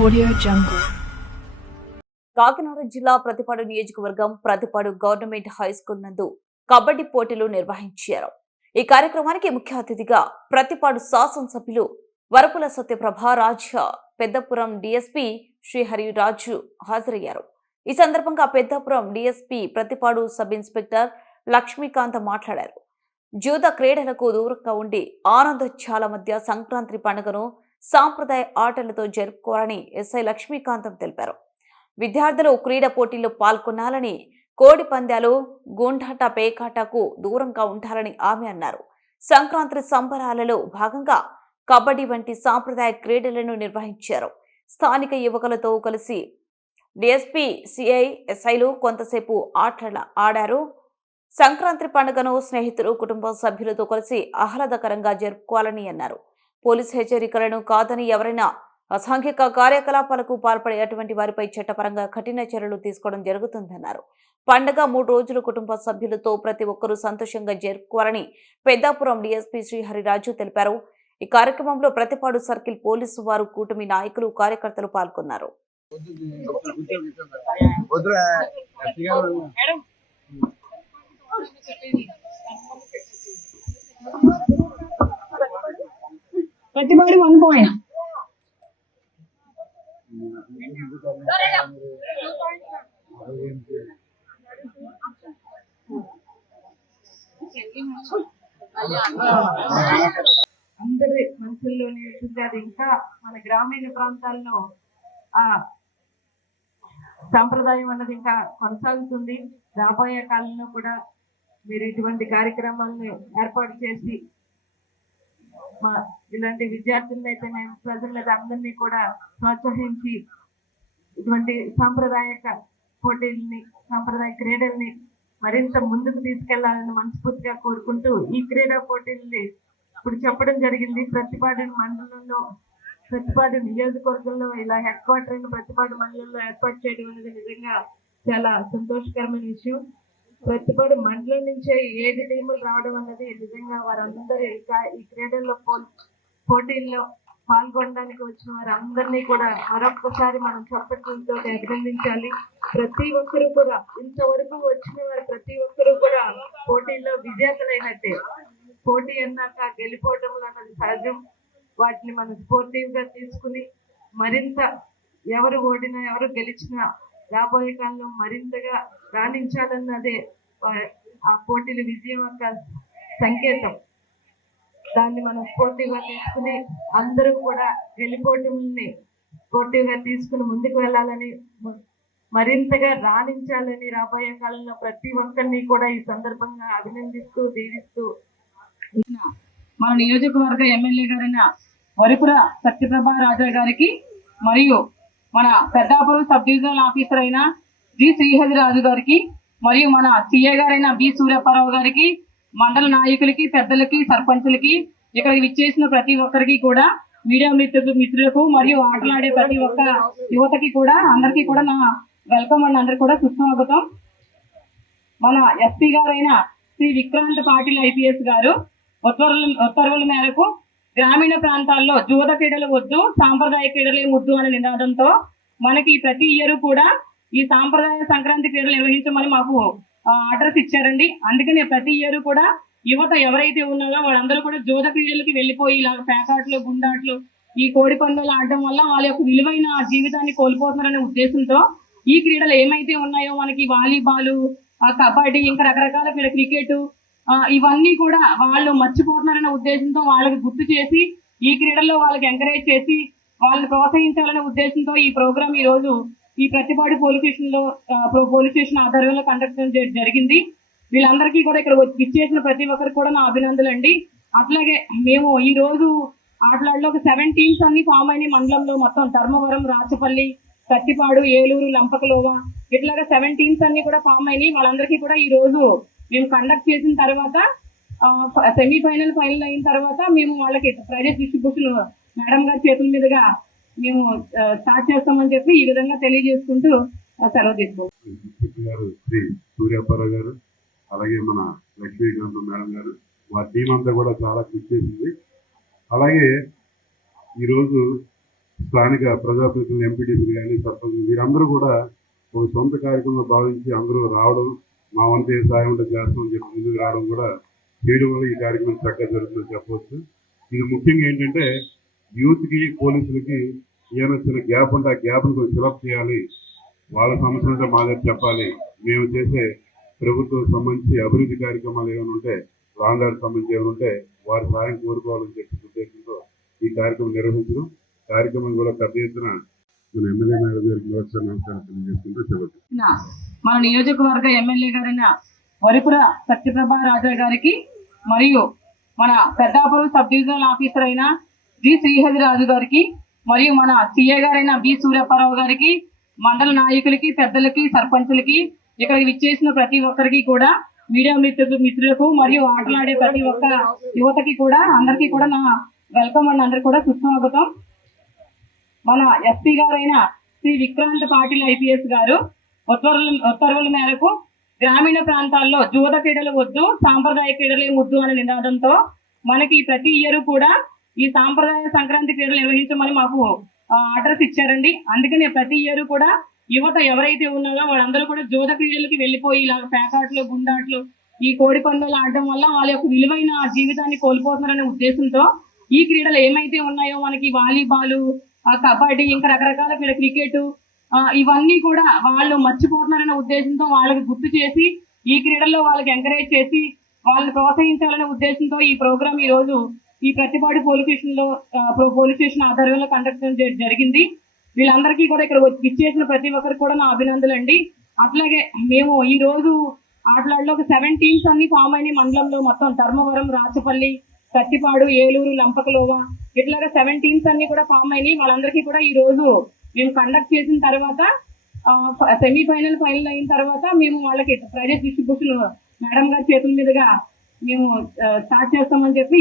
Audio Jungle. Kakinada జిల్లా ప్రతిపాడు నియోజకవర్గం Prathipadu government high school నందు కబడ్డీ పోటీలు నిర్వహించారు. ఈ కార్యక్రమానికి ముఖ్య అతిథిగా ప్రతిపాడు శాసనసభ్యులు వరపుల సత్యప్రభ రాజ పెద్దపురం డిఎస్పి శ్రీహరిరాజు హాజరయ్యారు. ఈ సందర్భంగా Peddapuram DSP Prathipadu sub inspector Lakshmikanth మాట్లాడారు. జూద క్రీడలకు దూరంగా ఉండి ఆనందోత్సాల మధ్య సంక్రాంతి పండుగను సాంప్రదాయ ఆటలతో జరుపుకోవాలని ఎస్ఐ లక్ష్మీకాంతం తెలిపారు. విద్యార్థులు క్రీడా పోటీల్లో పాల్గొనాలని కోడి పందాలు గుండాట పేకాటకు దూరంగా ఉండాలని ఆమె అన్నారు. సంక్రాంతి సంబరాలలో భాగంగా కబడ్డీ వంటి సాంప్రదాయ క్రీడలను నిర్వహించారు. స్థానిక యువకులతో కలిసి డిఎస్పీ సిఐ ఎస్ఐలు కొంతసేపు ఆటల ఆడారు. సంక్రాంతి పండుగను స్నేహితులు కుటుంబ సభ్యులతో కలిసి ఆహ్లాదకరంగా జరుపుకోవాలని అన్నారు. పోలీస్ హెచ్చరికలను కాదని ఎవరైనా అసాంఘిక కార్యకలాపాలకు పాల్పడే అటువంటి వారిపై చట్టపరంగా కఠిన చర్యలు తీసుకోవడం జరుగుతుందన్నారు. పండగ మూడు రోజులు కుటుంబ సభ్యులతో ప్రతి ఒక్కరూ సంతోషంగా జరుపుకోవాలని పెద్దాపురం డీఎస్పీ శ్రీహరిరాజు తెలిపారు. ఈ కార్యక్రమంలో ప్రతిపాడు సర్కిల్ పోలీసు వారు కూటమి నాయకులు కార్యకర్తలు పాల్గొన్నారు. వద్దురా ఎస్పీ ప్రతిపాడు వన్ పాయింట్ అందరి మనుషుల్లోనే ఉంటుంది. అది ఇంకా మన గ్రామీణ ప్రాంతాల్లో ఆ సాంప్రదాయం అన్నది ఇంకా కొనసాగుతుంది. రాబోయే కాలంలో కూడా మీరు ఇటువంటి కార్యక్రమాలను ఏర్పాటు చేసి మా ఇలాంటి విద్యార్థులను అయితే మేము ప్రజలైతే అందరినీ కూడా ప్రోత్సహించి ఇటువంటి సాంప్రదాయక పోటీల్ని సాంప్రదాయ క్రీడల్ని మరింత ముందుకు తీసుకెళ్ళాలని మనస్ఫూర్తిగా కోరుకుంటూ ఈ క్రీడా పోటీల్ని ఇప్పుడు చెప్పడం జరిగింది. ప్రతిపాడు మండలంలో ప్రతిపాడు నియోజకవర్గంలో ఇలా హెడ్ క్వార్టర్ ప్రతిపాడు మండలంలో ఏర్పాటు చేయడం అనేది నిజంగా చాలా సంతోషకరమైన విషయం. ప్రతిపడి మండలం నుంచే ఏడు టీములు రావడం అన్నది నిజంగా వారందరూ ఇంకా ఈ క్రీడల్లో పోటీల్లో పాల్గొనడానికి వచ్చిన వారందరినీ కూడా మరొకసారి మనం చప్పట్లతో అభినందించాలి. ప్రతి ఒక్కరూ కూడా ఇంతవరకు వచ్చిన వారు ప్రతి ఒక్కరూ కూడా పోటీల్లో విజేతలైనట్టే. పోటీ అన్నాక గెలిపోవటం అన్నది సహజం. వాటిని మనం స్పోర్టివ్గా తీసుకుని మరింత ఎవరు ఓడినా ఎవరు గెలిచినా రాబోయే కాలంలో మరింతగా రాణించాలన్నదే ఆ పోటీల విజయం యొక్క సంకేతం. దాన్ని మనం స్పోర్టివ్ తీసుకుని అందరూ కూడా గెలిపోవటంని స్పోర్టివ్ తీసుకుని ముందుకు వెళ్ళాలని మరింతగా రాణించాలని రాబోయే కాలంలో ప్రతి ఒక్కరిని కూడా ఈ సందర్భంగా అభినందిస్తూ దీవిస్తూ. మన నియోజకవర్గ ఎమ్మెల్యే గారైన వరిపుర సత్యప్రభ రాజా గారికి మరియు మన పెద్దాపురం సబ్ డివిజనల్ ఆఫీసర్ అయిన శ్రీ శ్రీహరి రాజు గారికి మరియు మన సిఏ గారైన బి సూర్యప్పారావు గారికి మండల నాయకులకి పెద్దలకి సర్పంచులకి ఇక్కడ విచ్చేసిన ప్రతి ఒక్కరికి కూడా మీడియా మిత్రులకు మిత్రులకు మరియు ఆటలాడే ప్రతి ఒక్క యువతకి కూడా అందరికీ కూడా నా వెల్కమ్ అండి అందరికి కూడా సుస్వాగతం. మన ఎస్పీ గారైన శ్రీ విక్రాంత్ పాటిల్ ఐపీఎస్ గారు ఉత్తర్వుల ఉత్తర్వుల మేరకు గ్రామీణ ప్రాంతాల్లో జూద క్రీడలు వద్దు సాంప్రదాయ క్రీడలే ముద్దు అనే నినాదంతో మనకి ప్రతి ఇయర్ కూడా ఈ సాంప్రదాయ సంక్రాంతి క్రీడలు నిర్వహించమని మాకు ఆర్డర్స్ ఇచ్చారండి. అందుకనే ప్రతి ఇయర్ కూడా యువత ఎవరైతే ఉన్నారో వాళ్ళందరూ కూడా జోద క్రీడలకి వెళ్ళిపోయి ఇలా పేకాట్లు గుండాట్లు ఈ కోడి పందాలు ఆడడం వల్ల వాళ్ళ యొక్క విలువైన జీవితాన్ని కోల్పోతున్నారనే ఉద్దేశంతో ఈ క్రీడలు ఏమైతే ఉన్నాయో మనకి వాలీబాల్ కబడ్డీ ఇంకా రకరకాల క్రీడ క్రికెట్ ఇవన్నీ కూడా వాళ్ళు మర్చిపోతున్నారనే ఉద్దేశంతో వాళ్ళకి గుర్తు చేసి ఈ క్రీడల్లో వాళ్ళకి ఎంకరేజ్ చేసి వాళ్ళని ప్రోత్సహించాలనే ఉద్దేశంతో ఈ ప్రోగ్రామ్ ఈ రోజు ఈ ప్రతిపాడు పోలీస్ స్టేషన్లో పోలీస్ స్టేషన్ ఆధ్వర్యంలో కండక్ట్ చేయడం జరిగింది. వీళ్ళందరికీ కూడా ఇక్కడ వచ్చి ఇచ్చేసిన ప్రతి ఒక్కరికి కూడా నా అభినందనలు అండి అట్లాగే మేము ఈ రోజు ఆటలాడలో ఒక సెవెన్ టీమ్స్ అన్ని ఫామ్ అయినాయి మండలంలో మొత్తం. ధర్మవరం రాచపల్లి కత్తిపాడు ఏలూరు లంపకలోవ ఇట్లాగా సెవెన్ టీమ్స్ అన్ని కూడా ఫామ్ అయినాయి. వాళ్ళందరికీ కూడా ఈ రోజు మేము కండక్ట్ చేసిన తర్వాత సెమీఫైనల్ ఫైనల్ అయిన తర్వాత మేము వాళ్ళకి ప్రైజెస్ డిస్ట్రిబ్యూషన్ మేడం గారి చేతుల మీదుగా మేము స్టార్ట్ చేస్తామని చెప్పి ఈ విధంగా తెలియజేసుకుంటూ సెలవు తీసుకో గారు శ్రీ గారు అలాగే మన లక్ష్మీకాంత్ మేడం గారు వారి టీం అంతా కూడా చాలా కృషి చేసింది. అలాగే ఈరోజు స్థానిక ప్రజాప్రతినిధులు ఎంపీటీసీలు కానీ సర్పంచ్ వీరందరూ కూడా ఒక సొంత కార్యక్రమంలో భావించి అందరూ రావడం మా వంతు ఏ సాయం ఉంటే చేస్తామని చెప్పి ముందుకు రావడం కూడా చేయడం వల్ల ఈ కార్యక్రమం చక్కగా జరుగుతుందని చెప్పవచ్చు. ఇది ముఖ్యంగా ఏంటంటే యూత్కి పోలీసులకి ఏమైనా చిన్న గ్యాప్ ఉంటే ఆ గ్యాప్ను కొంచెం ఫిలప్ చేయాలి. వాళ్ళ సమస్యలు ఉంటే మా దగ్గర చెప్పాలి. మేము చేసే ప్రభుత్వం సంబంధించి అభివృద్ధి కార్యక్రమాలు ఏమైనా ఉంటే లాండ్ సంబంధించి ఏమైనా ఉంటే వారి సహాయం కోరుకోవాలని చెప్పి ఉద్దేశంతో ఈ కార్యక్రమం నిర్వహించడం. కార్యక్రమం కూడా పెద్ద ఎత్తున మన ఎమ్మెల్యే మేడం గారికి మరొకసారి నమస్కారం తెలియజేసుకుంటూ చెప్పండి మన నియోజకవర్గ ఎమ్మెల్యే గారైన వరిపుర సత్యప్రభ రాజా గారికి మరియు మన పెద్దాపురం సబ్ డివిజనల్ ఆఫీసర్ అయిన జి శ్రీహరి రాజు గారికి మరియు మన సీఏ గారైన బి సూర్యప్పారావు గారికి మండల నాయకులకి పెద్దలకి సర్పంచులకి ఇక్కడికి విచ్చేసిన ప్రతి ఒక్కరికి కూడా మీడియా మిత్రులు మిత్రులకు మరియు ఆటలాడే ప్రతి ఒక్క యువతకి కూడా అందరికీ కూడా నా వెల్కమ్ అండ్ అందరికి కూడా సుస్వాగతం. మన ఎస్పీ గారైన శ్రీ విక్రాంత్ పాటిల్ ఐపీఎస్ గారు ఉత్తర్వుల ఉత్తర్వుల మేరకు గ్రామీణ ప్రాంతాల్లో జూద క్రీడలు వద్దు సాంప్రదాయ క్రీడలే ముద్దు అనే నినాదంతో మనకి ప్రతి ఇయర్ కూడా ఈ సాంప్రదాయ సంక్రాంతి క్రీడలు నిర్వహించమని మాకు ఆర్డర్స్ ఇచ్చారండి. అందుకనే ప్రతి ఇయర్ కూడా యువత ఎవరైతే ఉన్నారో వాళ్ళందరూ కూడా జోద క్రీడలకి వెళ్ళిపోయి ఇలా పేకాట్లు గుండాట్లు ఈ కోడి పందాలు ఆడడం వల్ల వాళ్ళ యొక్క విలువైన జీవితాన్ని కోల్పోతున్నారనే ఉద్దేశంతో ఈ క్రీడలు ఏమైతే ఉన్నాయో మనకి వాలీబాల్ కబడ్డీ ఇంకా రకరకాల క్రీడ క్రికెట్ ఇవన్నీ కూడా వాళ్ళు మర్చిపోతున్నారనే ఉద్దేశంతో వాళ్ళకి గుర్తు చేసి ఈ క్రీడల్లో వాళ్ళకి ఎంకరేజ్ చేసి వాళ్ళని ప్రోత్సహించాలనే ఉద్దేశంతో ఈ ప్రోగ్రామ్ ఈ రోజు ఈ ప్రతిపాడు పోలీస్ స్టేషన్లో పోలీస్ స్టేషన్ ఆధ్వర్యంలో కండక్ట్ చేయడం జరిగింది. వీళ్ళందరికీ కూడా ఇక్కడ వచ్చి ఇచ్చేసిన ప్రతి ఒక్కరికి కూడా నా అభినందనలు అండి అట్లాగే మేము ఈ రోజు ఆటలాడలో ఒక సెవెన్ టీమ్స్ అన్ని ఫామ్ అయినాయి మండలంలో. మొత్తం ధర్మవరం రాచపల్లి కత్తిపాడు ఏలూరు లంపకలోవ ఇట్లాగా సెవెన్ టీమ్స్ అన్ని కూడా ఫామ్ అయినాయి. వాళ్ళందరికీ కూడా ఈ రోజు మేము కండక్ట్ చేసిన తర్వాత సెమీఫైనల్ ఫైనల్ అయిన తర్వాత మేము వాళ్ళకి ప్రైజెస్ డిస్ట్రిబ్యూషన్ మేడం గారి చేతుల మీదుగా మేము స్టార్ట్ చేస్తామని చెప్పి